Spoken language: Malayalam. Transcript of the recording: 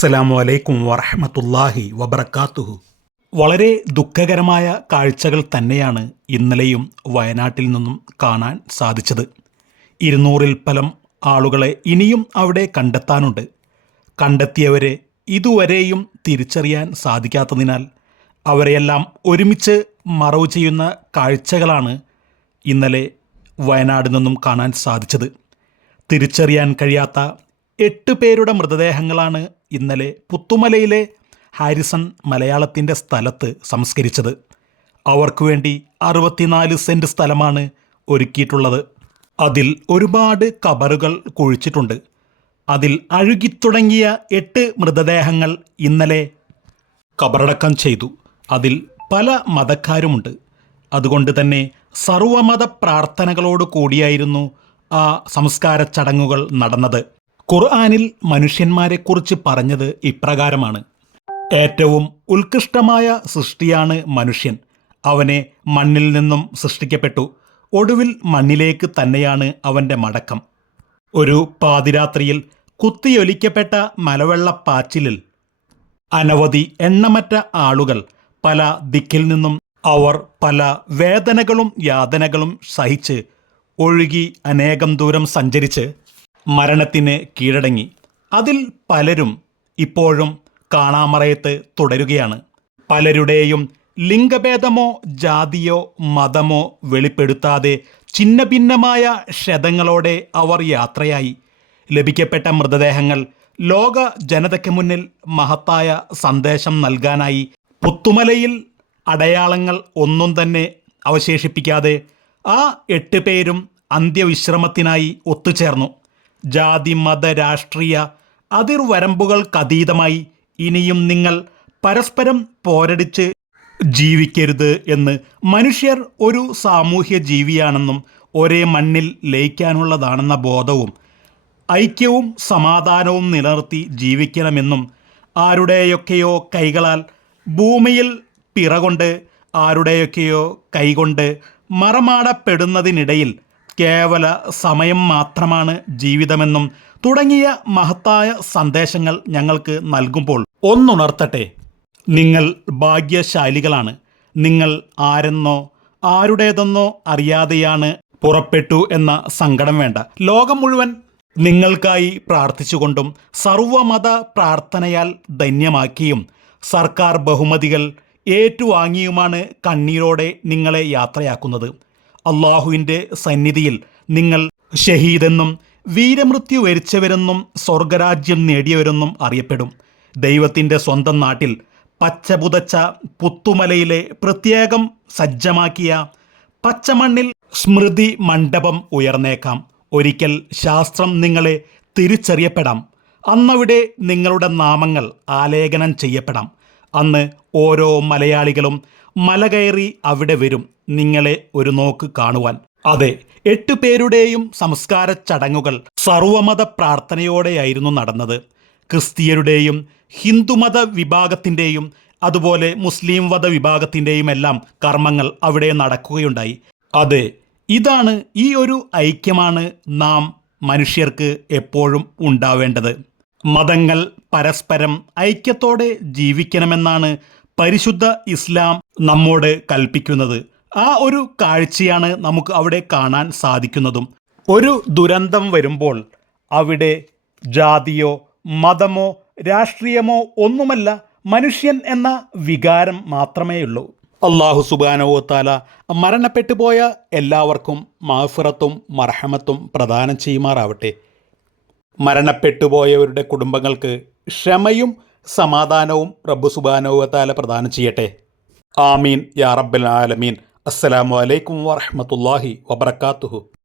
അസ്സലാമു അലൈക്കും വറഹമത്തല്ലാഹി വബർക്കാത്തുഹു വളരെ ദുഃഖകരമായ കാഴ്ചകൾ തന്നെയാണ് ഇന്നലെയും വയനാട്ടിൽ നിന്നും കാണാൻ സാധിച്ചത്. ഇരുന്നൂറിൽ പലം ആളുകളെ ഇനിയും അവിടെ കണ്ടെത്താനുണ്ട്. കണ്ടെത്തിയവരെ ഇതുവരെയും തിരിച്ചറിയാൻ സാധിക്കാത്തതിനാൽ അവരെയെല്ലാം ഒരുമിച്ച് മറവ് ചെയ്യുന്ന കാഴ്ചകളാണ് ഇന്നലെ വയനാട് നിന്നും കാണാൻ സാധിച്ചത്. തിരിച്ചറിയാൻ കഴിയാത്ത എട്ട് പേരുടെ മൃതദേഹങ്ങളാണ് ഇന്നലെ പുത്തുമലയിലെ ഹാരിസൺ മലയാളത്തിന്റെ സ്ഥലത്ത് സംസ്കരിച്ചത്. അവർക്ക് വേണ്ടി അറുപത്തിനാല് സെന്റ് സ്ഥലമാണ് ഒരുക്കിയിട്ടുള്ളത്. അതിൽ ഒരുപാട് കബറുകൾ കുഴിച്ചിട്ടുണ്ട്. അതിൽ അഴുകിത്തുടങ്ങിയ എട്ട് മൃതദേഹങ്ങൾ ഇന്നലെ കബറടക്കം ചെയ്തു. അതിൽ പല മതക്കാരുമുണ്ട്. അതുകൊണ്ട് തന്നെ സർവമത പ്രാർത്ഥനകളോട് കൂടിയായിരുന്നു ആ സംസ്കാര ചടങ്ങുകൾ നടന്നത്. ഖുർആാനിൽ മനുഷ്യന്മാരെക്കുറിച്ച് പറഞ്ഞത് ഇപ്രകാരമാണ്. ഏറ്റവും ഉത്കൃഷ്ടമായ സൃഷ്ടിയാണ് മനുഷ്യൻ. അവനെ മണ്ണിൽ നിന്നും സൃഷ്ടിക്കപ്പെട്ടു. ഒടുവിൽ മണ്ണിലേക്ക് തന്നെയാണ് അവന്റെ മടക്കം. ഒരു പാതിരാത്രിയിൽ കുത്തിയൊലിക്കപ്പെട്ട മലവെള്ളപ്പാച്ചിലിൽ അനവധി എണ്ണമറ്റ ആളുകൾ പല ദിക്കിൽ നിന്നും അവർ പല വേദനകളും യാതനകളും സഹിച്ച് ഒഴുകി അനേകം ദൂരം സഞ്ചരിച്ച് മരണത്തിന് കീഴടങ്ങി. അതിൽ പലരും ഇപ്പോഴും കാണാമറയത്ത് തുടരുകയാണ്. പലരുടെയും ലിംഗഭേദമോ ജാതിയോ മതമോ വെളിപ്പെടുത്താതെ ഛിന്നഭിന്നമായ ക്ഷതങ്ങളോടെ അവർ യാത്രയായി. ലഭിക്കപ്പെട്ട മൃതദേഹങ്ങൾ ലോക ജനതയ്ക്ക് മുന്നിൽ മഹത്തായ സന്ദേശം നൽകാനായി പുത്തുമലയിൽ അടയാളങ്ങൾ ഒന്നും തന്നെ അവശേഷിപ്പിക്കാതെ ആ എട്ട് പേരും അന്ത്യവിശ്രമത്തിനായി ഒത്തുചേർന്നു. ജാതി മത രാഷ്ട്രീയ അതിർവരമ്പുകൾക്കതീതമായി ഇനിയും നിങ്ങൾ പരസ്പരം പോരടിച്ച് ജീവിക്കരുത് എന്ന് മനുഷ്യർ ഒരു സാമൂഹ്യ ജീവിയാണെന്നും ഒരേ മണ്ണിൽ ലയിക്കാനുള്ളതാണെന്ന ബോധവും ഐക്യവും സമാധാനവും നിലനിർത്തി ജീവിക്കണമെന്നും ആരുടെയൊക്കെയോ കൈകളാൽ ഭൂമിയിൽ പിറകൊണ്ട് ആരുടെയൊക്കെയോ കൈകൊണ്ട് മറമാടപ്പെടുന്നതിനിടയിൽ കേവല സമയം മാത്രമാണ് ജീവിതമെന്നും തുടങ്ങിയ മഹത്തായ സന്ദേശങ്ങൾ ഞങ്ങൾക്ക് നൽകുമ്പോൾ ഒന്നുണർത്തട്ടെ. നിങ്ങൾ ഭാഗ്യശാലികളാണ്. നിങ്ങൾ ആരെന്നോ ആരുടേതെന്നോ അറിയാതെയാണ് പുറപ്പെട്ടു എന്ന സങ്കടം വേണ്ട. ലോകം മുഴുവൻ നിങ്ങൾക്കായി പ്രാർത്ഥിച്ചുകൊണ്ടും സർവമത പ്രാർത്ഥനയാൽ ധന്യമാക്കിയും സർക്കാർ ബഹുമതികൾ ഏറ്റുവാങ്ങിയുമാണ് കണ്ണീരോടെ നിങ്ങളെ യാത്രയാക്കുന്നത്. അള്ളാഹുവിന്റെ സന്നിധിയിൽ നിങ്ങൾ ഷഹീദെന്നും വീരമൃത്യു വരിച്ചവരെന്നും സ്വർഗരാജ്യം നേടിയവരെന്നും അറിയപ്പെടും. ദൈവത്തിന്റെ സ്വന്തം നാട്ടിൽ പച്ചപുതച്ച പുത്തുമലയിലെ പ്രത്യേകം സജ്ജമാക്കിയ പച്ചമണ്ണിൽ സ്മൃതി മണ്ഡപം ഉയർന്നേക്കാം. ഒരിക്കൽ ശാസ്ത്രം നിങ്ങളെ തിരിച്ചറിയപ്പെടാം. അന്നവിടെ നിങ്ങളുടെ നാമങ്ങൾ ആലേഖനം ചെയ്യപ്പെടാം. അന്ന് ഓരോ മലയാളികളും മല കയറി അവിടെ വരും നിങ്ങളെ ഒരു നോക്ക് കാണുവാൻ. അതെ എട്ടു പേരുടെയും സംസ്കാര ചടങ്ങുകൾ സർവമത പ്രാർത്ഥനയോടെയായിരുന്നു നടന്നത്. ക്രിസ്തീയരുടെയും ഹിന്ദുമത വിഭാഗത്തിന്റെയും അതുപോലെ മുസ്ലിം വധ വിഭാഗത്തിന്റെയും എല്ലാം കർമ്മങ്ങൾ അവിടെ നടക്കുകയുണ്ടായി. അതെ ഇതാണ് ഈ ഒരു ഐക്യമാണ് നാം മനുഷ്യർക്ക് എപ്പോഴും ഉണ്ടാവേണ്ടത്. മതങ്ങൾ പരസ്പരം ഐക്യത്തോടെ ജീവിക്കണമെന്നാണ് പരിശുദ്ധ ഇസ്ലാം നമ്മോട് കൽപ്പിക്കുന്നത്. ആ ഒരു കാഴ്ചയാണ് നമുക്ക് അവിടെ കാണാൻ സാധിക്കുന്നതും. ഒരു ദുരന്തം വരുമ്പോൾ അവിടെ ജാതിയോ മതമോ രാഷ്ട്രീയമോ ഒന്നുമല്ല മനുഷ്യൻ എന്ന വികാരം മാത്രമേയുള്ളൂ. അള്ളാഹു സുബാനോത്താല മരണപ്പെട്ടു പോയ എല്ലാവർക്കും മാഫിറത്തും മർഹമത്തും പ്രദാനം ചെയ്യുമാറാവട്ടെ. മരണപ്പെട്ടുപോയവരുടെ കുടുംബങ്ങൾക്ക് ക്ഷമയും സമാധാനവും റബ്ബു സുബാനോവത്താല പ്രദാനം ചെയ്യട്ടെ. ആമീൻ. യാ റബ്ബൽ ആലമീൻ. അസ്സലാമു അലൈക്കും വറഹമത്തല്ലാഹി വബർക്കാത്തുഹു